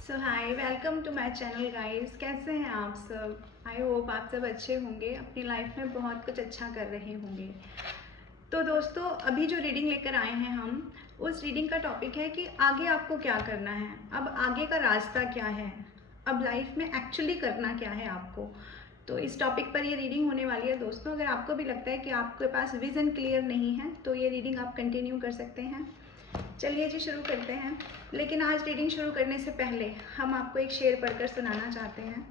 So hi, welcome to my channel guys. कैसे हैं आप सब? आई होप आप सब अच्छे होंगे, अपनी लाइफ में बहुत कुछ अच्छा कर रहे होंगे। तो दोस्तों, अभी जो रीडिंग लेकर आए हैं हम, उस रीडिंग का टॉपिक है कि आगे आपको क्या करना है, अब आगे का रास्ता क्या है, अब लाइफ में एक्चुअली करना क्या है आपको। तो इस टॉपिक पर ये रीडिंग होने वाली है दोस्तों। अगर आपको भी लगता है कि आपके पास विज़न क्लियर नहीं है तो ये रीडिंग आप कंटिन्यू कर सकते हैं। चलिए जी, शुरू करते हैं। लेकिन आज रीडिंग शुरू करने से पहले हम आपको एक शेर पढ़कर सुनाना चाहते हैं।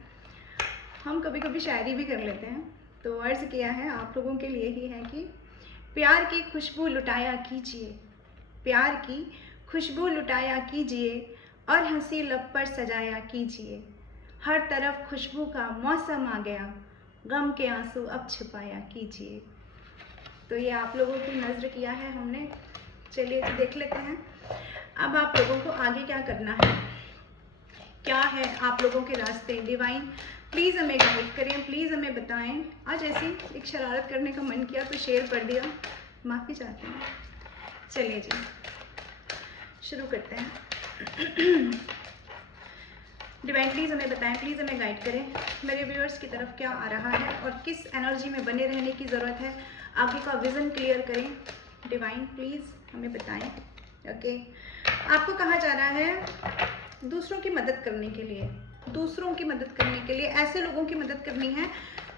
हम कभी कभी शायरी भी कर लेते हैं, तो अर्ज़ किया है आप लोगों के लिए ही है कि प्यार की खुशबू लुटाया कीजिए, प्यार की खुशबू लुटाया कीजिए और हंसी लब पर सजाया कीजिए। हर तरफ खुशबू का मौसम आ गया, गम के आंसू अब छिपाया कीजिए। तो ये आप लोगों की नज़र किया है हमने। चलिए जी, देख लेते हैं अब आप लोगों को आगे क्या करना है, क्या है आप लोगों के रास्ते। डिवाइन प्लीज़ हमें गाइड करें, प्लीज़ हमें बताएं। आज ऐसी एक शरारत करने का मन किया तो शेर पढ़ दिया, माफ़ी चाहते हैं। चलिए जी, शुरू करते हैं। डिवाइन प्लीज़ हमें बताएं, प्लीज़ हमें गाइड करें। मेरे व्यूअर्स की तरफ क्या आ रहा है और किस एनर्जी में बने रहने की ज़रूरत है, आगे का विज़न क्लियर करें। डिवाइन प्लीज़ हमें बताएं। ओके, आपको कहा जा रहा है दूसरों की मदद करने के लिए, दूसरों की मदद करने के लिए, ऐसे लोगों की मदद करनी है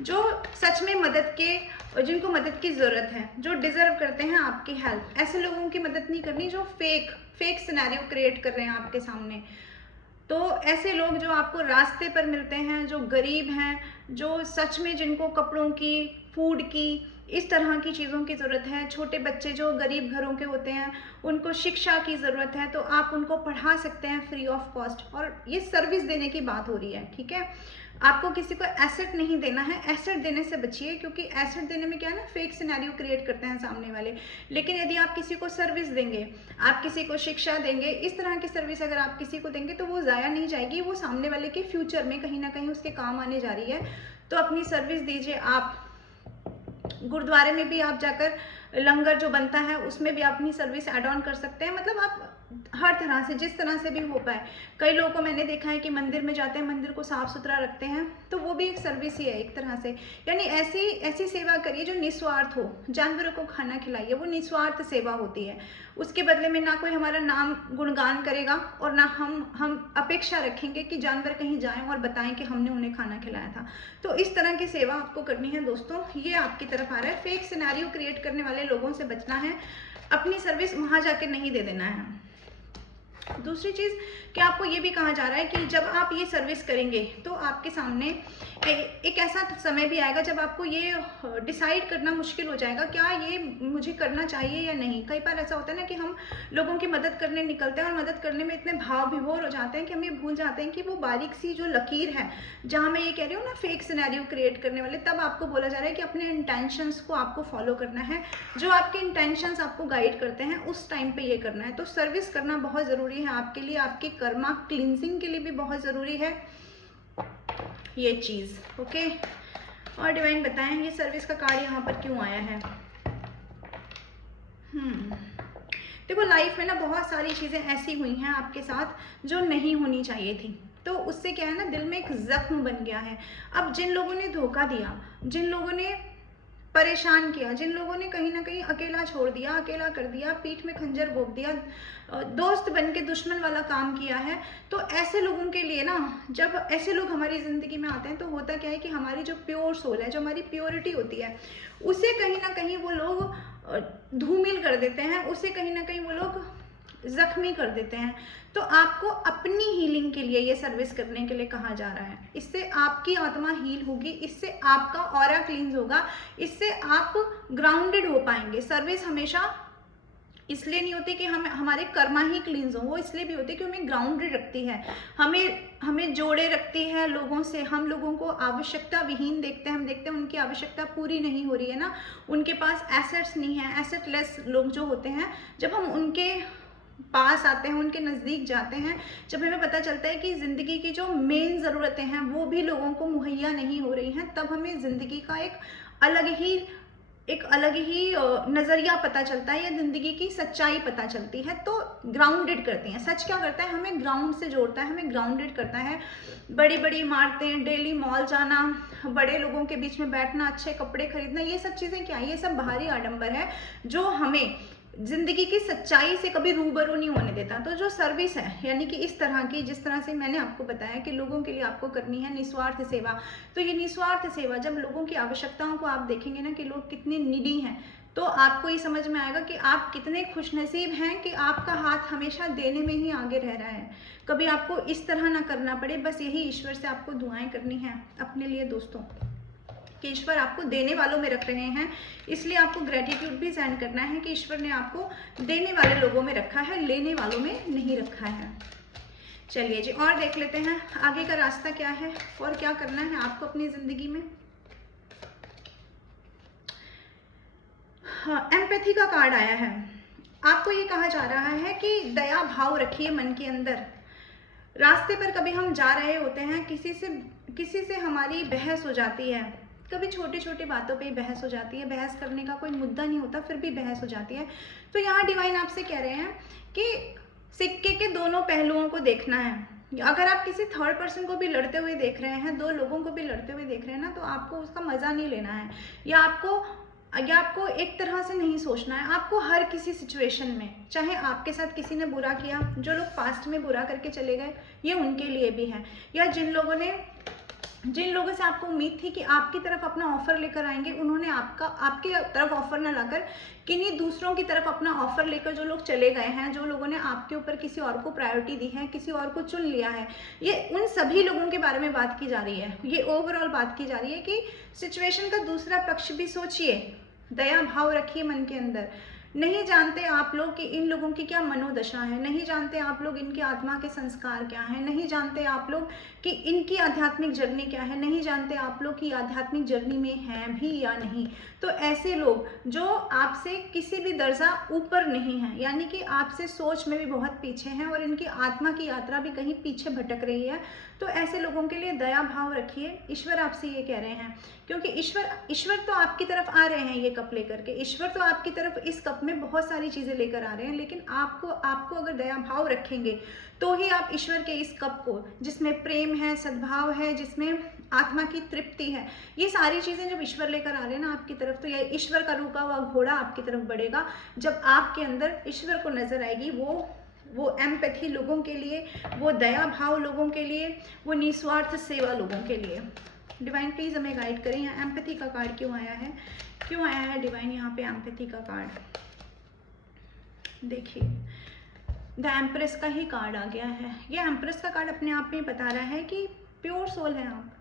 जो सच में मदद के और जिनको मदद की ज़रूरत है, जो डिज़र्व करते हैं आपकी हेल्प। ऐसे लोगों की मदद नहीं करनी जो फेक सिनेरियो क्रिएट कर रहे हैं आपके सामने। तो ऐसे लोग जो आपको रास्ते पर मिलते हैं, जो गरीब हैं, जो सच में जिनको कपड़ों की, फूड की, इस तरह की चीज़ों की ज़रूरत है, छोटे बच्चे जो गरीब घरों के होते हैं उनको शिक्षा की ज़रूरत है, तो आप उनको पढ़ा सकते हैं फ्री ऑफ कॉस्ट। और ये सर्विस देने की बात हो रही है, ठीक है। आपको किसी को एसेट नहीं देना है, एसेट देने से बचिए, क्योंकि एसेट देने में क्या है ना, फेक सिनेरियो क्रिएट करते हैं सामने वाले। लेकिन यदि आप किसी को सर्विस देंगे, आप किसी को शिक्षा देंगे, इस तरह की सर्विस अगर आप किसी को देंगे तो वो ज़ाया नहीं जाएगी, वो सामने वाले के फ्यूचर में कहीं ना कहीं उसके काम आने जा रही है। तो अपनी सर्विस दीजिए। आप गुरुद्वारे में भी आप जाकर लंगर जो बनता है उसमें भी आप अपनी सर्विस ऐड ऑन कर सकते हैं। मतलब आप हर तरह से, जिस तरह से भी हो पाए। कई लोगों को मैंने देखा है कि मंदिर में जाते हैं, मंदिर को साफ सुथरा रखते हैं, तो वो भी एक सर्विस ही है एक तरह से। यानी ऐसी सेवा करिए जो निस्वार्थ हो। जानवरों को खाना खिलाइए, वो निस्वार्थ सेवा होती है। उसके बदले में ना कोई हमारा नाम गुणगान करेगा और ना हम अपेक्षा रखेंगे कि जानवर कहीं जाएं और बताएं कि हमने उन्हें खाना खिलाया था। तो इस तरह की सेवा आपको करनी है दोस्तों। ये आपकी तरफ आ रहा है। फेक सिनेरियो क्रिएट करने वाले लोगों से बचना है, अपनी सर्विस वहां जाके नहीं दे देना है। दूसरी चीज़ कि आपको ये भी कहा जा रहा है कि जब आप ये सर्विस करेंगे तो आपके सामने एक ऐसा समय भी आएगा जब आपको ये डिसाइड करना मुश्किल हो जाएगा, क्या ये मुझे करना चाहिए या नहीं। कई बार ऐसा होता है ना कि हम लोगों की मदद करने निकलते हैं और मदद करने में इतने भाव विभोर हो जाते हैं कि हम ये भूल जाते हैं कि वो बारीक सी जो लकीर है, जहाँ मैं ये कह रही हूँ ना फेक सिनेरियो क्रिएट करने वाले, तब आपको बोला जा रहा है कि अपने इंटेंशंस को आपको फॉलो करना है। जो आपके इंटेंशंस आपको गाइड करते हैं उस टाइम पे ये करना है। तो सर्विस करना बहुत ज़रूरी है आपके लिए, आपके कर्मा क्लींजिंग के लिए भी बहुत ज़रूरी है ये चीज़। ओके, और डिवाइन बताएं ये सर्विस का कार्ड यहाँ पर क्यों आया है। देखो, लाइफ में ना बहुत सारी चीज़ें ऐसी हुई हैं आपके साथ जो नहीं होनी चाहिए थी, तो उससे क्या है ना, दिल में एक जख्म बन गया है। अब जिन लोगों ने धोखा दिया, जिन लोगों ने परेशान किया, जिन लोगों ने कहीं ना कहीं अकेला छोड़ दिया, अकेला कर दिया, पीठ में खंजर भोंक दिया, दोस्त बन के दुश्मन वाला काम किया है, तो ऐसे लोगों के लिए ना, जब ऐसे लोग हमारी ज़िंदगी में आते हैं तो होता क्या है कि हमारी जो प्योर सोल है, जो हमारी प्योरिटी होती है, उसे कहीं ना कहीं वो लोग धूमिल कर देते हैं, उसे कहीं ना कहीं वो लोग जख्मी कर देते हैं। तो आपको अपनी हीलिंग के लिए ये सर्विस करने के लिए कहा जा रहा है। इससे आपकी आत्मा हील होगी, इससे आपका ऑरा क्लींस होगा, इससे आप ग्राउंडेड हो पाएंगे। सर्विस हमेशा इसलिए नहीं होती कि हमारे कर्मा ही क्लींस हों, वो इसलिए भी होती है कि हमें ग्राउंडेड रखती है, हमें जोड़े रखती है लोगों से। हम लोगों को आवश्यकता विहीन देखते हैं, हम देखते हैं उनकी आवश्यकता पूरी नहीं हो रही है ना, उनके पास एसेट्स नहीं है, एसेटलेस लोग जो होते हैं, जब हम उनके पास आते हैं, उनके नज़दीक जाते हैं, जब हमें पता चलता है कि ज़िंदगी की जो मेन ज़रूरतें हैं वो भी लोगों को मुहैया नहीं हो रही हैं, तब हमें ज़िंदगी का एक अलग ही एक अलग ही नज़रिया पता चलता है या ज़िंदगी की सच्चाई पता चलती है, तो ग्राउंडेड करती हैं। सच क्या करता है, हमें ग्राउंड से जोड़ता है, हमें ग्राउंडेड करता है। बड़ी बड़ी इमारतें, डेली मॉल जाना, बड़े लोगों के बीच में बैठना, अच्छे कपड़े खरीदना, ये सब चीज़ें क्या है, ये सब बाहरी आडंबर है जो हमें जिंदगी की सच्चाई से कभी रूबरू नहीं होने देता। तो जो सर्विस है, यानी कि इस तरह की, जिस तरह से मैंने आपको बताया कि लोगों के लिए आपको करनी है निस्वार्थ सेवा, तो ये निस्वार्थ सेवा, जब लोगों की आवश्यकताओं को आप देखेंगे ना कि लोग कितने नीडी हैं, तो आपको ये समझ में आएगा कि आप कितने खुशनसीब हैं कि आपका हाथ हमेशा देने में ही आगे रह रहा है। कभी आपको इस तरह ना करना पड़े। बस यही ईश्वर से आपको दुआएं करनी है अपने लिए दोस्तों, कि ईश्वर आपको देने वालों में रख रहे हैं, इसलिए आपको ग्रेटिट्यूड भी सेंड करना है कि ईश्वर ने आपको देने वाले लोगों में रखा है, लेने वालों में नहीं रखा है। चलिए जी, और देख लेते हैं आगे का रास्ता क्या है और क्या करना है आपको अपनी जिंदगी में। हाँ, एम्पैथी का कार्ड आया है। आपको ये कहा जा रहा है कि दया भाव रखिए मन के अंदर। रास्ते पर कभी हम जा रहे होते हैं, किसी से हमारी बहस हो जाती है, कभी छोटी छोटी बातों पे ही बहस हो जाती है, बहस करने का कोई मुद्दा नहीं होता फिर भी बहस हो जाती है। तो यहाँ डिवाइन आपसे कह रहे हैं कि सिक्के के दोनों पहलुओं को देखना है। अगर आप किसी थर्ड पर्सन को भी लड़ते हुए देख रहे हैं, दो लोगों को भी लड़ते हुए देख रहे हैं ना, तो आपको उसका मज़ा नहीं लेना है, या आपको एक तरह से नहीं सोचना है। आपको हर किसी सिचुएशन में, चाहे आपके साथ किसी ने बुरा किया, जो लोग पास्ट में बुरा करके चले गए, ये उनके लिए भी है, या जिन लोगों से आपको उम्मीद थी कि आपकी तरफ अपना ऑफर लेकर आएंगे, उन्होंने आपकी तरफ ऑफर न लाकर किन्हीं दूसरों की तरफ अपना ऑफर लेकर जो लोग चले गए हैं, जो लोगों ने आपके ऊपर किसी और को प्रायोरिटी दी है, किसी और को चुन लिया है, ये उन सभी लोगों के बारे में बात की जा रही है। ये ओवरऑल बात की जा रही है कि सिचुएशन का दूसरा पक्ष भी सोचिए, दया भाव रखिए मन के अंदर। नहीं जानते आप लोग कि इन लोगों की क्या मनोदशा है, नहीं जानते आप लोग इनकी आत्मा के संस्कार क्या हैं, नहीं जानते आप लोग कि इनकी आध्यात्मिक जर्नी क्या है, नहीं जानते आप लोग कि आध्यात्मिक जर्नी में हैं भी या नहीं। तो ऐसे लोग जो आपसे किसी भी दर्जा ऊपर नहीं हैं, यानी कि आपसे सोच में भी बहुत पीछे हैं और इनकी आत्मा की यात्रा भी कहीं पीछे भटक रही है, तो ऐसे लोगों के लिए दया भाव रखिए। ईश्वर आपसे ये कह रहे हैं, क्योंकि ईश्वर तो आपकी तरफ आ रहे हैं ये कप लेकर के, ईश्वर तो आपकी तरफ इस कप में बहुत सारी चीज़ें लेकर आ रहे हैं, लेकिन आपको अगर दया भाव रखेंगे तो ही आप ईश्वर के इस कप को, जिसमें प्रेम है, सद्भाव है, जिसमें आत्मा की तृप्ति है, ये सारी चीज़ें जब ईश्वर लेकर आ रहे हैं ना आपकी तरफ, तो ये ईश्वर का रुका हुआ घोड़ा आपकी तरफ बढ़ेगा। जब आपके अंदर ईश्वर को नजर आएगी, वो एम्पैथी लोगों के लिए, वो दया भाव लोगों के लिए, वो निस्वार्थ सेवा लोगों के लिए। डिवाइन प्लीज हमें गाइड करें, यहाँ एम्पैथी का कार्ड क्यों आया है डिवाइन, यहाँ पे एम्पैथी का कार्ड देखिए, द एम्प्रेस का ही कार्ड आ गया है। ये एम्प्रेस का कार्ड अपने आप में बता रहा है कि प्योर सोल है आप,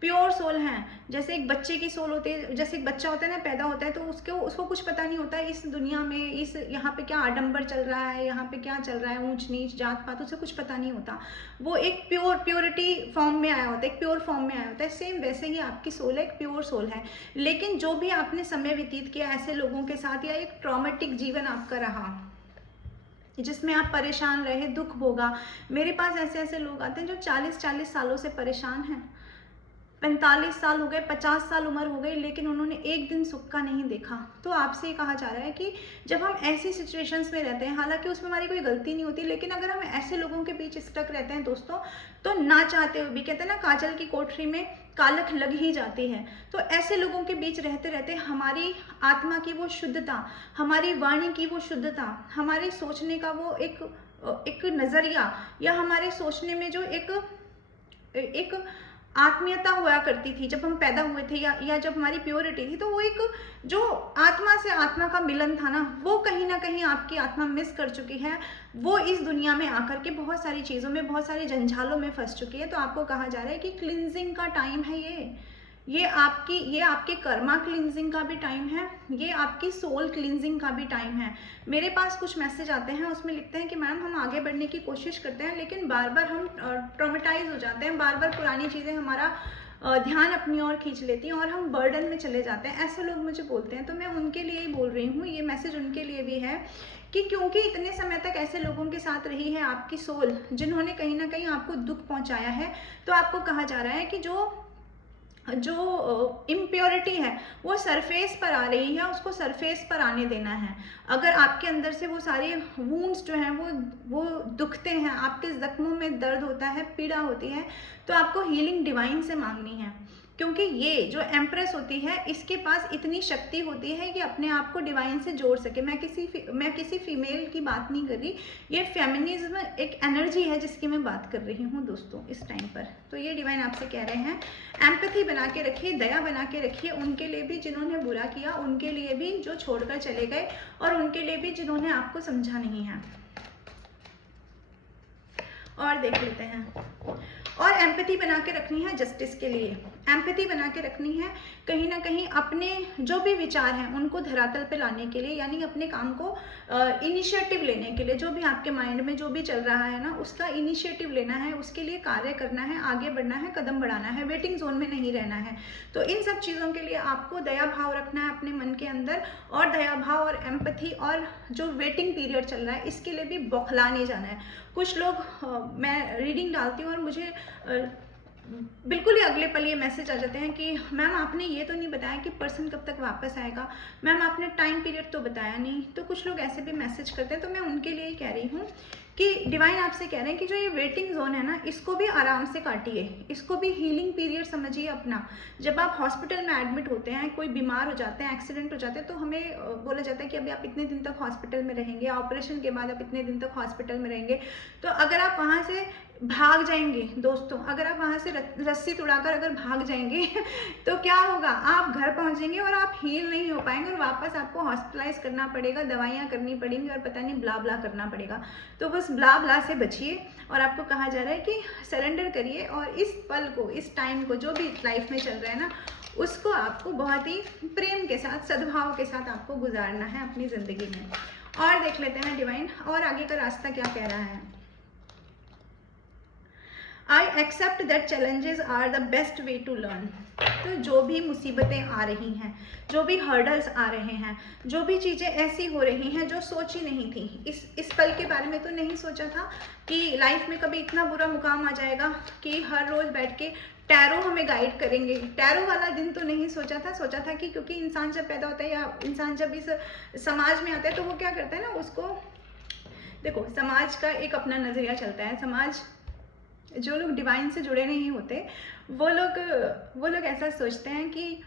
प्योर सोल हैं। जैसे एक बच्चे की सोल होती है, जैसे एक बच्चा होता है ना, पैदा होता है तो उसको कुछ पता नहीं होता है इस दुनिया में, यहाँ पे क्या आडंबर चल रहा है, यहाँ पे क्या चल रहा है, ऊंच नीच जात पात, उसे कुछ पता नहीं होता। वो एक प्योरिटी फॉर्म में आया होता है, एक प्योर फॉर्म में आया होता है। सेम वैसे ही आपकी सोल एक प्योर सोल है, लेकिन जो भी आपने समय व्यतीत किया ऐसे लोगों के साथ, या एक ट्रॉमेटिक जीवन आपका रहा जिसमें आप परेशान रहे, दुख भोगा। मेरे पास ऐसे लोग आते हैं जो 40 सालों से परेशान हैं, 45 साल हो गए, 50 साल उम्र हो गई, लेकिन उन्होंने एक दिन सुख का नहीं देखा। तो आपसे कहा जा रहा है कि जब हम ऐसी सिचुएशंस में रहते हैं, हालांकि उसमें हमारी कोई गलती नहीं होती, लेकिन अगर हम ऐसे लोगों के बीच स्टक रहते हैं दोस्तों, तो ना चाहते हुए भी, कहते हैं ना काजल की कोठरी में कालख लग ही जाती है। तो ऐसे लोगों के बीच रहते रहते हमारी आत्मा की वो शुद्धता, हमारी वाणी की वो शुद्धता, हमारे सोचने का वो एक नज़रिया, या हमारे सोचने में जो एक आत्मीयता हुआ करती थी जब हम पैदा हुए थे, या जब हमारी प्योरिटी थी, तो वो एक जो आत्मा से आत्मा का मिलन था ना, वो कहीं ना कहीं आपकी आत्मा मिस कर चुकी है। वो इस दुनिया में आकर के बहुत सारी चीज़ों में, बहुत सारे जंजालों में फंस चुकी है। तो आपको कहा जा रहा है कि क्लिनजिंग का टाइम है ये आपके कर्मा क्लिनजिंग का भी टाइम है, ये आपकी सोल क्लिनजिंग का भी टाइम है। मेरे पास कुछ मैसेज आते हैं, उसमें लिखते हैं कि मैम हम आगे बढ़ने की कोशिश करते हैं, लेकिन बार बार हम ट्रॉमेटाइज हो जाते हैं, बार बार पुरानी चीज़ें हमारा ध्यान अपनी ओर खींच लेती हैं और हम बर्डन में चले जाते हैं। ऐसे लोग मुझे बोलते हैं, तो मैं उनके लिए ही बोल रही हूँ, ये मैसेज उनके लिए भी है कि क्योंकि इतने समय तक ऐसे लोगों के साथ रही है आपकी सोल, जिन्होंने कहीं ना कहीं आपको दुख पहुँचाया है। तो आपको कहा जा रहा है कि जो जो इम्प्योरिटी है वो सरफेस पर आ रही है, उसको सरफेस पर आने देना है। अगर आपके अंदर से वो सारे वूंड्स जो हैं वो दुखते हैं, आपके जख्मों में दर्द होता है, पीड़ा होती है, तो आपको हीलिंग डिवाइन से मांगनी है। क्योंकि ये जो एम्प्रेस होती है इसके पास इतनी शक्ति होती है कि अपने आप को डिवाइन से जोड़ सके। मैं किसी फीमेल की बात नहीं कर रही, ये फेमिनिज्म एक एनर्जी है जिसकी मैं बात कर रही हूँ दोस्तों इस टाइम पर। तो ये डिवाइन आपसे कह रहे हैं एम्पैथी बना के रखिए, दया बना के रखिए, उनके लिए भी जिन्होंने बुरा किया, उनके लिए भी जो छोड़कर चले गए, और उनके लिए भी जिन्होंने आपको समझा नहीं है। और देख लेते हैं। और एम्पैथी बना के रखनी है जस्टिस के लिए, एम्पैथी बना के रखनी है कहीं ना कहीं अपने जो भी विचार हैं उनको धरातल पे लाने के लिए, यानी अपने काम को इनिशिएटिव लेने के लिए, जो भी आपके माइंड में जो भी चल रहा है ना उसका इनिशिएटिव लेना है, उसके लिए कार्य करना है, आगे बढ़ना है, कदम बढ़ाना है, वेटिंग जोन में नहीं रहना है। तो इन सब चीज़ों के लिए आपको दया भाव रखना है अपने मन के अंदर, और दया भाव और एम्पैथी और जो वेटिंग पीरियड चल रहा है इसके लिए भी बौखला नहीं जाना है। कुछ लोग मैं रीडिंग डालती हूँ और मुझे बिल्कुल ही अगले पल ये मैसेज आ जाते हैं कि मैम आपने ये तो नहीं बताया कि पर्सन कब तक वापस आएगा, मैम आपने टाइम पीरियड तो बताया नहीं। तो कुछ लोग ऐसे भी मैसेज करते हैं, तो मैं उनके लिए ही कह रही हूँ कि डिवाइन आपसे कह रहे हैं कि जो ये वेटिंग जोन है ना इसको भी आराम से काटिए, इसको भी हीलिंग पीरियड समझिए अपना। जब आप हॉस्पिटल में एडमिट होते हैं, कोई बीमार हो जाते हैं, एक्सीडेंट हो जाते हैं, तो हमें बोला जाता है कि अभी आप इतने दिन तक हॉस्पिटल में रहेंगे, ऑपरेशन के बाद आप इतने दिन तक हॉस्पिटल में रहेंगे। तो अगर आप वहाँ से भाग जाएंगे दोस्तों, अगर आप वहाँ से रस्सी तुड़ाकर अगर भाग जाएंगे तो क्या होगा, आप घर पहुँचेंगे और आप हील नहीं हो पाएंगे और वापस आपको हॉस्पिटलाइज करना पड़ेगा, दवाइयाँ करनी पड़ेंगी और पता नहीं ब्ला ब्ला करना पड़ेगा। तो बस ब्ला ब्ला से बचिए, और आपको कहा जा रहा है कि सरेंडर करिए, और इस पल को, इस टाइम को, जो भी लाइफ में चल रहा है ना उसको आपको बहुत ही प्रेम के साथ, सद्भाव के साथ आपको गुजारना है अपनी ज़िंदगी में। और देख लेते हैं डिवाइन और आगे का रास्ता क्या कह रहा है। I accept that challenges are the best way to learn। तो जो भी मुसीबतें आ रही हैं, जो भी हर्डल्स आ रहे हैं, जो भी चीज़ें ऐसी हो रही हैं जो सोची नहीं थी, इस पल के बारे में तो नहीं सोचा था कि लाइफ में कभी इतना बुरा मुकाम आ जाएगा कि हर रोज़ बैठ के टैरो हमें गाइड करेंगे। टैरो वाला दिन तो नहीं सोचा था कि क्योंकि इंसान जब पैदा होता है या इंसान जब इस समाज में आता है तो वो क्या करता है ना, उसको देखो समाज का एक अपना नज़रिया चलता है। समाज, जो लोग डिवाइन से जुड़े नहीं होते वो लोग ऐसा सोचते हैं कि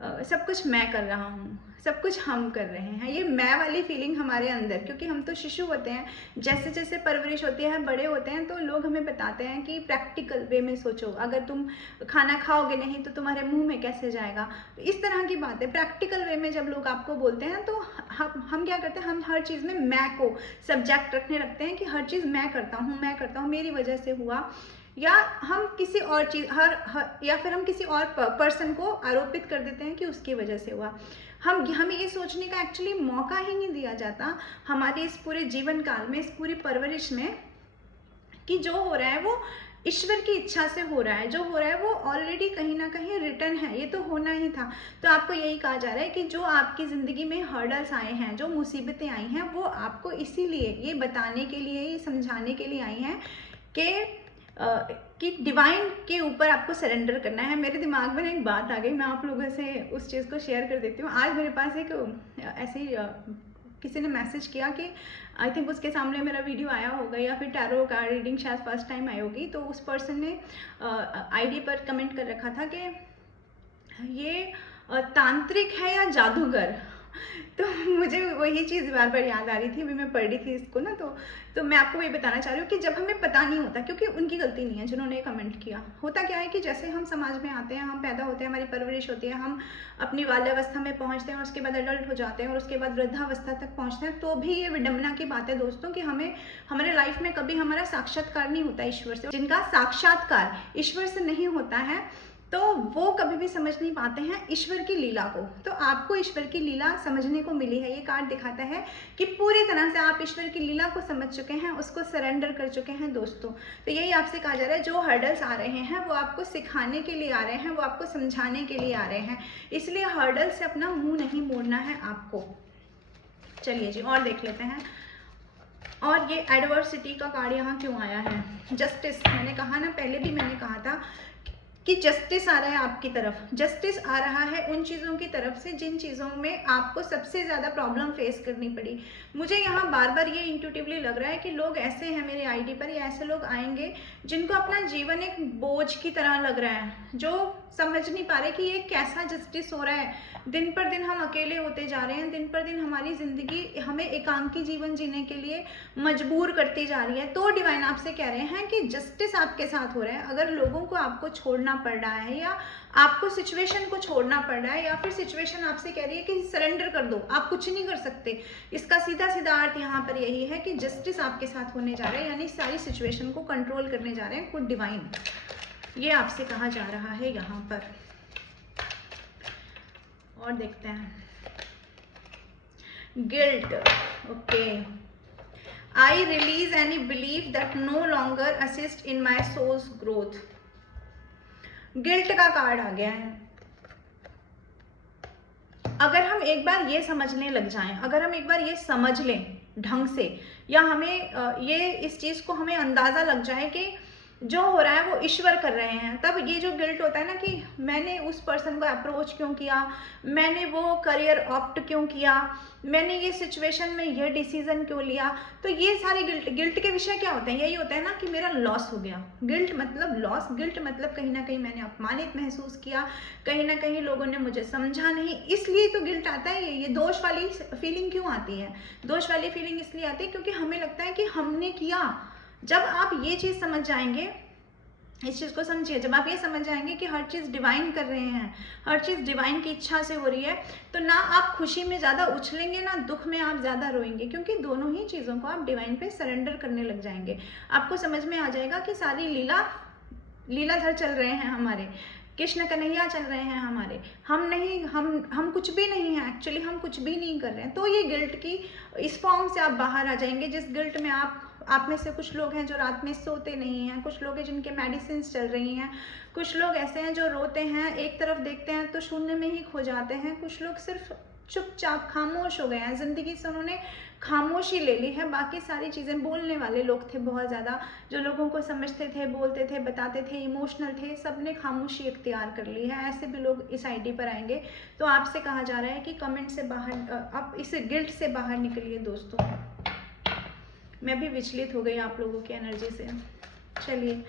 सब कुछ मैं कर रहा हूँ, सब कुछ हम कर रहे हैं। ये मैं वाली फीलिंग हमारे अंदर, क्योंकि हम तो शिशु होते हैं, जैसे जैसे परवरिश होती है, बड़े होते हैं, तो लोग हमें बताते हैं कि प्रैक्टिकल वे में सोचो, अगर तुम खाना खाओगे नहीं तो तुम्हारे मुंह में कैसे जाएगा। तो इस तरह की बात है, प्रैक्टिकल वे में जब लोग आपको बोलते हैं तो हम क्या करते हैं, हम हर चीज़ में मैं को सब्जेक्ट रखते हैं कि हर चीज़ मैं करता हूँ, मेरी वजह से हुआ, या हम किसी और चीज़ या फिर हम किसी और पर्सन को आरोपित कर देते हैं कि उसकी वजह से हुआ। हमें ये सोचने का एक्चुअली मौका ही नहीं दिया जाता हमारे इस पूरे जीवन काल में, इस पूरी परवरिश में, कि जो हो रहा है वो ईश्वर की इच्छा से हो रहा है, जो हो रहा है वो ऑलरेडी कहीं ना कहीं रिटर्न है, ये तो होना ही था। तो आपको यही कहा जा रहा है कि जो आपकी ज़िंदगी में हर्डल्स आए हैं, जो मुसीबतें आई हैं, वो आपको इसीलिए ये बताने के लिए, ये समझाने के लिए आई हैं कि डिवाइन के ऊपर आपको सरेंडर करना है। मेरे दिमाग में एक बात आ गई, मैं आप लोगों से उस चीज़ को शेयर कर देती हूँ। आज मेरे पास एक ऐसे किसी ने मैसेज किया कि आई थिंक उसके सामने मेरा वीडियो आया होगा या फिर टैरो का रीडिंग शायद फर्स्ट टाइम आई होगी। तो उस पर्सन ने आईडी पर कमेंट कर रखा था कि ये तांत्रिक है या जादूगर। तो मुझे वही चीज़ बार बार याद आ रही थी, अभी मैं पढ़ रही थी इसको ना, तो मैं आपको वही बताना चाह रही हूँ कि जब हमें पता नहीं होता, क्योंकि उनकी गलती नहीं है जिन्होंने कमेंट किया। होता क्या है कि जैसे हम समाज में आते हैं, हम पैदा होते हैं, हमारी परवरिश होती है, हम अपनी बाल्यावस्था में पहुँचते हैं और उसके बाद एडल्ट हो जाते हैं और उसके बाद वृद्धावस्था तक पहुँचते हैं, तो भी ये विडम्बना की बात है दोस्तों कि हमें हमारे लाइफ में कभी हमारा साक्षात्कार नहीं होता ईश्वर से। जिनका साक्षात्कार ईश्वर से नहीं होता है तो वो कभी भी समझ नहीं पाते हैं ईश्वर की लीला को। तो आपको ईश्वर की लीला समझने को मिली है। ये कार्ड दिखाता है कि पूरी तरह से आप ईश्वर की लीला को समझ चुके हैं, उसको सरेंडर कर चुके हैं दोस्तों। तो यही आपसे कहा जा रहा है, जो हर्डल्स आ रहे हैं वो आपको सिखाने के लिए आ रहे हैं, वो आपको समझाने के लिए आ रहे हैं, इसलिए हर्डल से अपना मुँह नहीं मोड़ना है आपको। चलिए जी और देख लेते हैं। और ये एडवर्सिटी का कार्ड यहाँ क्यों आया है, जस्टिस। मैंने कहा ना, पहले भी मैंने कहा था कि जस्टिस आ रहा है आपकी तरफ, जस्टिस आ रहा है उन चीज़ों की तरफ से जिन चीज़ों में आपको सबसे ज़्यादा प्रॉब्लम फेस करनी पड़ी। मुझे यहाँ बार बार ये इंट्यूटिवली लग रहा है कि लोग ऐसे हैं मेरे आईडी पर, या ऐसे लोग आएंगे जिनको अपना जीवन एक बोझ की तरह लग रहा है, जो समझ नहीं पा रहे कि ये कैसा जस्टिस हो रहा है। दिन पर दिन हम अकेले होते जा रहे हैं, दिन पर दिन हमारी ज़िंदगी हमें एकांकी जीवन जीने के लिए मजबूर करती जा रही है। तो डिवाइन आपसे कह रहे हैं कि जस्टिस आपके साथ हो रहा है। अगर लोगों को आपको छोड़ना पड़ रहा है, या आपको सिचुएशन को छोड़ना पड़ रहा है, या फिर सिचुएशन आपसे कह रही है कि सरेंडर कर दो, आप कुछ नहीं कर सकते, इसका सीधा सीधा अर्थ यहाँ पर यही है कि जस्टिस आपके साथ होने जा रहा है, यानी सारी सिचुएशन को कंट्रोल करने जा रहे हैं खुद डिवाइन। ये आपसे कहा जा रहा है यहाँ पर। और देखते हैं guilt. Okay, I release any belief that no longer assist in my soul's growth. Guilt का कार्ड आ गया है। अगर हम एक बार ये समझने लग जाएं, अगर हम एक बार ये समझ लें ढंग से, या हमें ये इस चीज को हमें अंदाजा लग जाए कि जो हो रहा है वो ईश्वर कर रहे हैं, तब ये जो गिल्ट होता है ना कि मैंने उस पर्सन को अप्रोच क्यों किया, मैंने वो करियर ऑप्ट क्यों किया, मैंने ये सिचुएशन में ये डिसीजन क्यों लिया, तो ये सारे गिल्ट के विषय क्या होते हैं, यही होता है ना कि मेरा लॉस हो गया। गिल्ट मतलब लॉस, गिल्ट मतलब कहीं ना कहीं मैंने अपमानित महसूस किया, कहीं ना कहीं लोगों ने मुझे समझा नहीं, इसलिए तो गिल्ट आता है। ये दोष वाली फीलिंग क्यों आती है? दोष वाली फीलिंग इसलिए आती है क्योंकि हमें लगता है कि हमने किया। जब आप ये चीज़ समझ जाएंगे, इस चीज़ को समझिए, जब आप ये समझ जाएंगे कि हर चीज़ डिवाइन कर रहे हैं, हर चीज़ डिवाइन की इच्छा से हो रही है, तो ना आप खुशी में ज़्यादा उछलेंगे, ना दुख में आप ज़्यादा रोएंगे, क्योंकि दोनों ही चीज़ों को आप डिवाइन पे सरेंडर करने लग जाएंगे। आपको समझ में आ जाएगा कि सारी लीलाधर चल रहे हैं हमारे, कृष्ण कन्हैया चल रहे हैं हमारे, हम नहीं, हम कुछ भी नहीं है, एक्चुअली हम कुछ भी नहीं कर रहे हैं। तो ये गिल्ट की इस फॉर्म से आप बाहर आ जाएंगे, जिस गिल्ट में आप में से कुछ लोग हैं जो रात में सोते नहीं हैं, कुछ लोग हैं जिनके मेडिसिन चल रही हैं, कुछ लोग ऐसे हैं जो रोते हैं, एक तरफ देखते हैं तो शून्य में ही खो जाते हैं, कुछ लोग सिर्फ चुपचाप खामोश हो गए हैं, जिंदगी से उन्होंने खामोशी ले ली है। बाकी सारी चीज़ें, बोलने वाले लोग थे बहुत ज़्यादा, जो लोगों को समझते थे, बोलते थे, बताते थे, इमोशनल थे, सब ने खामोशी इख्तियार कर ली है। ऐसे भी लोग इस आईडी पर आएंगे। तो आपसे कहा जा रहा है कि कमेंट से बाहर, आप इस गिल्ट से बाहर निकलिए दोस्तों। मैं भी विचलित हो गई आप लोगों की एनर्जी से। चलिए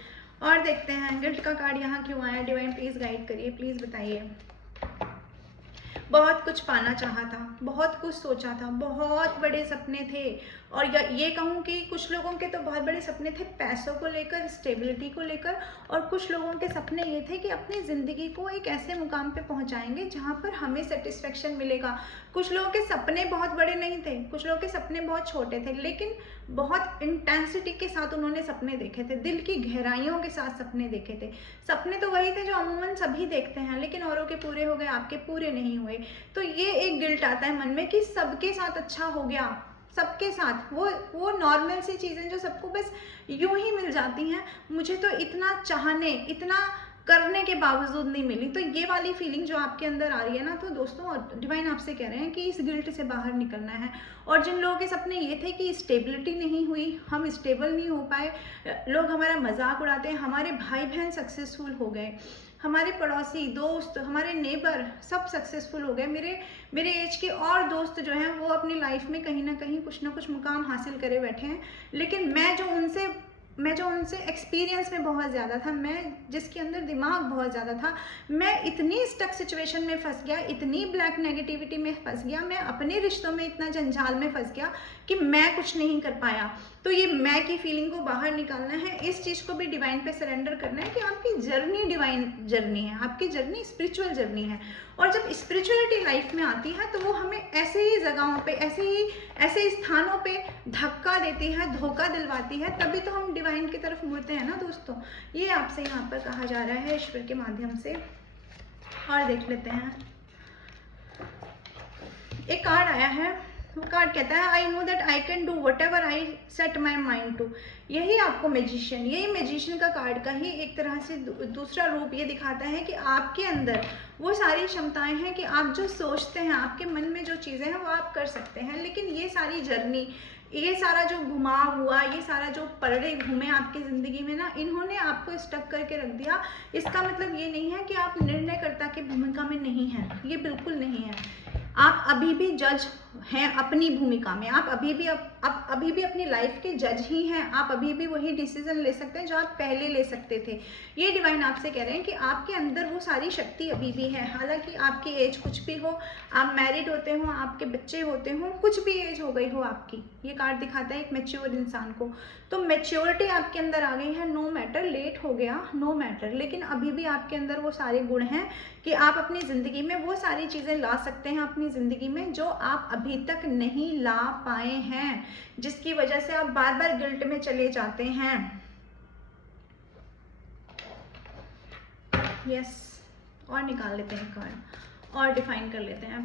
और देखते हैं गिल्ट का कार्ड यहाँ क्यों आया। डिवाइन प्लीज़ गाइड करिए, प्लीज़ बताइए। बहुत कुछ पाना चाहा था, बहुत कुछ सोचा था, बहुत बड़े सपने थे, और ये कहूँ कि कुछ लोगों के तो बहुत बड़े सपने थे पैसों को लेकर, स्टेबिलिटी को लेकर, और कुछ लोगों के सपने ये थे कि अपनी ज़िंदगी को एक ऐसे मुकाम पे पहुंचाएंगे जहां पर हमें सेटिस्फेक्शन मिलेगा। कुछ लोगों के सपने बहुत बड़े नहीं थे, कुछ लोगों के सपने बहुत छोटे थे, लेकिन बहुत इंटेंसिटी के साथ उन्होंने सपने देखे थे, दिल की गहराइयों के साथ सपने देखे थे। सपने तो वही थे जो अमूमन सभी देखते हैं, लेकिन औरों के पूरे हो गए, आपके पूरे नहीं हुए। तो ये एक गिल्ट आता है मन में कि सबके साथ अच्छा हो गया, सबके साथ वो नॉर्मल सी चीज़ें जो सबको बस यूं ही मिल जाती हैं, मुझे तो इतना चाहने, इतना करने के बावजूद नहीं मिली। तो ये वाली फीलिंग जो आपके अंदर आ रही है ना, तो दोस्तों डिवाइन आपसे कह रहे हैं कि इस गिल्ट से बाहर निकलना है। और जिन लोगों के सपने ये थे कि स्टेबिलिटी नहीं हुई, हम स्टेबल नहीं हो पाए, लोग हमारा मजाक उड़ाते हैं, हमारे भाई बहन सक्सेसफुल हो गए, हमारे पड़ोसी, दोस्त, हमारे नेबर सब सक्सेसफुल हो गए, मेरे एज के और दोस्त जो हैं वो अपनी लाइफ में कहीं ना कहीं कुछ ना कुछ मुकाम हासिल करे बैठे हैं, लेकिन मैं जो उनसे एक्सपीरियंस में बहुत ज़्यादा था, मैं जिसके अंदर दिमाग बहुत ज़्यादा था, मैं इतनी स्टक सिचुएशन में फंस गया, इतनी ब्लैक नेगेटिविटी में फंस गया, मैं अपने रिश्तों में इतना जंजाल में फंस गया कि मैं कुछ नहीं कर पाया। तो ये मैं की फीलिंग को बाहर निकालना है, इस चीज़ को भी डिवाइन पे सरेंडर करना है कि आपकी जर्नी डिवाइन जर्नी है, आपकी जर्नी स्पिरिचुअल जर्नी है। और जब स्पिरिचुअलिटी लाइफ में आती है तो वो हमें ऐसे ही जगहों पे, ऐसे स्थानों पे धक्का देती है, धोखा दिलवाती है, तभी तो हम डिवाइन की तरफ मुड़ते हैं ना दोस्तों। ये आपसे यहाँ पर कहा जा रहा है ईश्वर के माध्यम से। और देख लेते हैं, एक कार्ड आया है, वो कार्ड कहता है I know that I can do whatever I set my mind to. यही आपको मैजिशियन, यही मैजिशियन का कार्ड का ही एक तरह से दूसरा रूप ये दिखाता है कि आपके अंदर वो सारी क्षमताएं हैं कि आप जो सोचते हैं, आपके मन में जो चीज़ें हैं वो आप कर सकते हैं। लेकिन ये सारी जर्नी, ये सारा जो घुमाव हुआ, ये सारा जो पलड़े घूमे आपकी ज़िंदगी में ना, इन्होंने आपको स्टक करके रख दिया। इसका मतलब ये नहीं है कि आप निर्णयकर्ता की भूमिका में नहीं हैं, ये बिल्कुल नहीं है। आप अभी भी जज हैं अपनी भूमिका में, आप अभी भी अपनी लाइफ के जज ही हैं। आप अभी भी वही डिसीजन ले सकते हैं जो आप पहले ले सकते थे। ये डिवाइन आपसे कह रहे हैं कि आपके अंदर वो सारी शक्ति अभी भी है। हालांकि आपकी एज कुछ भी हो, आप मैरिड होते हो, आपके बच्चे होते हो, कुछ भी एज हो गई हो आपकी, ये कार्ड दिखाता है एक मैच्योर इंसान को। तो मैच्योरिटी आपके अंदर आ गई है, नो मैटर लेट हो गया, नो मैटर, लेकिन अभी भी आपके अंदर वो सारे गुण हैं कि आप अपनी ज़िंदगी में वो सारी चीज़ें ला सकते हैं अपनी ज़िंदगी में जो आप अभी तक नहीं ला पाए हैं, जिसकी वजह से आप बार बार गिल्ट में चले जाते हैं। यस, और निकाल लेते हैं कार्ड और डिफाइन कर लेते हैं।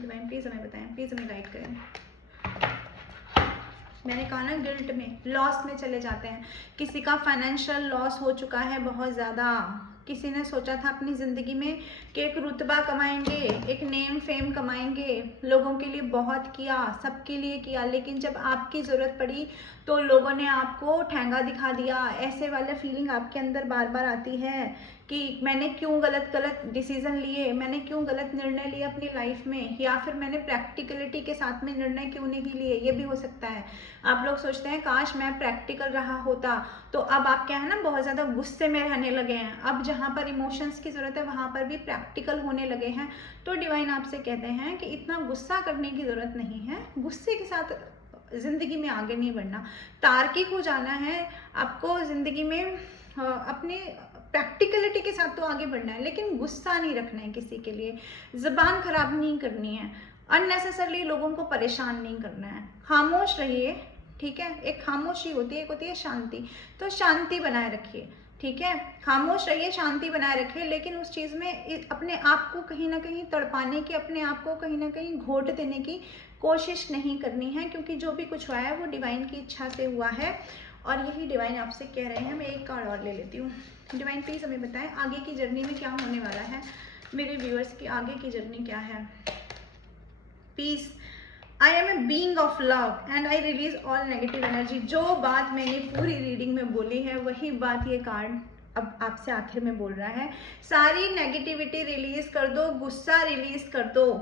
डिवाइन प्लीज़ हमें बताएं, प्लीज़ हमें गाइड करें। मैंने कहा ना, गिल्ट में, लॉस में चले जाते हैं। किसी का फाइनेंशियल लॉस हो चुका है बहुत ज़्यादा। किसी ने सोचा था अपनी ज़िंदगी में कि एक रुतबा कमाएंगे, एक नेम फेम कमाएंगे, लोगों के लिए बहुत किया, सबके लिए किया, लेकिन जब आपकी ज़रूरत पड़ी तो लोगों ने आपको ठेंगा दिखा दिया। ऐसे वाला फीलिंग आपके अंदर बार बार आती है कि मैंने क्यों गलत डिसीज़न लिए, मैंने क्यों गलत निर्णय लिए अपनी लाइफ में, या फिर मैंने प्रैक्टिकलिटी के साथ में निर्णय क्यों नहीं लिए। ये भी हो सकता है। आप लोग सोचते हैं काश मैं प्रैक्टिकल रहा होता। तो अब आप क्या है ना, बहुत ज़्यादा गुस्से में रहने लगे हैं। अब जहाँ पर इमोशंस की ज़रूरत है वहाँ पर भी प्रैक्टिकल होने लगे हैं। तो डिवाइन आपसे कहते हैं कि इतना गुस्सा करने की ज़रूरत नहीं है, गुस्से के साथ ज़िंदगी में आगे नहीं बढ़ना, तार्किक हो जाना है आपको ज़िंदगी में। अपने प्रैक्टिकलिटी के साथ तो आगे बढ़ना है, लेकिन गुस्सा नहीं रखना है किसी के लिए, ज़बान खराब नहीं करनी है, अननेसेसरली लोगों को परेशान नहीं करना है। खामोश रहिए, ठीक है। एक खामोशी होती है, एक होती है शांति। तो शांति बनाए रखिए, ठीक है। खामोश रहिए, शांति बनाए रखिए, लेकिन उस चीज़ में अपने आप को कहीं ना कहीं तड़पाने की, अपने आप को कहीं ना कहीं घोट देने की कोशिश नहीं करनी है, क्योंकि जो भी कुछ हुआ है वो डिवाइन की इच्छा से हुआ है। और यही डिवाइन आपसे कह रहे हैं। मैं एक कार्ड और ले लेती हूँ। डिवाइन प्लीज़ हमें बताएं आगे की जर्नी में क्या होने वाला है, मेरे व्यूअर्स की आगे की जर्नी क्या है। Peace, I am a being of love and I release all negative energy. जो बात मैंने पूरी रीडिंग में बोली है वही बात ये कार्ड अब आपसे आखिर में बोल रहा है। सारी नेगेटिविटी रिलीज कर दो, गुस्सा रिलीज कर दो।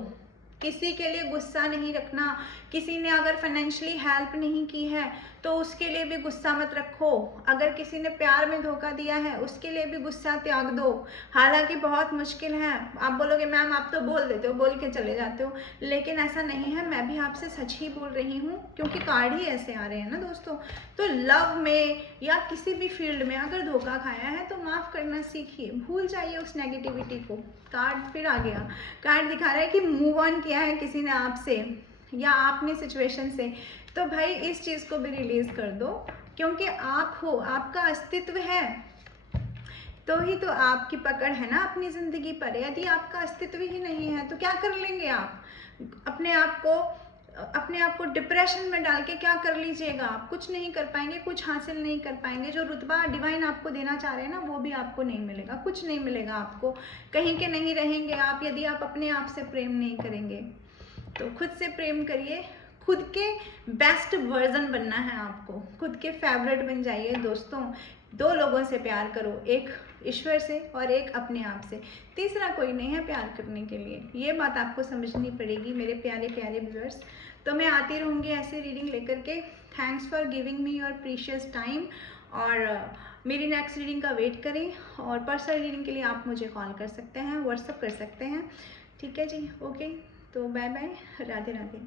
किसी के लिए गुस्सा नहीं रखना। किसी ने अगर फाइनेंशियली हेल्प नहीं की है तो उसके लिए भी गुस्सा मत रखो। अगर किसी ने प्यार में धोखा दिया है उसके लिए भी गुस्सा त्याग दो। हालांकि बहुत मुश्किल है, आप बोलोगे मैम आप तो बोल देते हो, बोल के चले जाते हो, लेकिन ऐसा नहीं है। मैं भी आपसे सच ही बोल रही हूँ, क्योंकि कार्ड ही ऐसे आ रहे हैं ना दोस्तों। तो लव में या किसी भी फील्ड में अगर धोखा खाया है तो माफ़ करना सीखिए, भूल जाइए उस नेगेटिविटी को। कार्ड फिर आ गया, कार्ड दिखा रहा है कि मूव ऑन किया है किसी ने आपसे या आपने सिचुएशन से, तो भाई इस चीज़ को भी रिलीज कर दो, क्योंकि आप हो, आपका अस्तित्व है तो ही तो आपकी पकड़ है ना अपनी ज़िंदगी पर। यदि आपका अस्तित्व ही नहीं है तो क्या कर लेंगे आप? अपने आप को डिप्रेशन में डाल के क्या कर लीजिएगा? आप कुछ नहीं कर पाएंगे, कुछ हासिल नहीं कर पाएंगे। जो रुतबा डिवाइन आपको देना चाह रहे हैं ना वो भी आपको नहीं मिलेगा, कुछ नहीं मिलेगा आपको, कहीं के नहीं रहेंगे आप, यदि आप अपने आप से प्रेम नहीं करेंगे। तो खुद से प्रेम करिए, खुद के बेस्ट वर्जन बनना है आपको, खुद के फेवरेट बन जाइए दोस्तों। दो लोगों से प्यार करो, एक ईश्वर से और एक अपने आप से, तीसरा कोई नहीं है प्यार करने के लिए। ये बात आपको समझनी पड़ेगी मेरे प्यारे प्यारे व्यूअर्स। तो मैं आती रहूँगी ऐसे रीडिंग लेकर के। Thanks for giving me your precious time. और मेरी नेक्स्ट रीडिंग का वेट करें, और पर्सनल रीडिंग के लिए आप मुझे कॉल कर सकते हैं, व्हाट्सअप कर सकते हैं, ठीक है जी। ओके, तो बाय बाय, राधे राधे।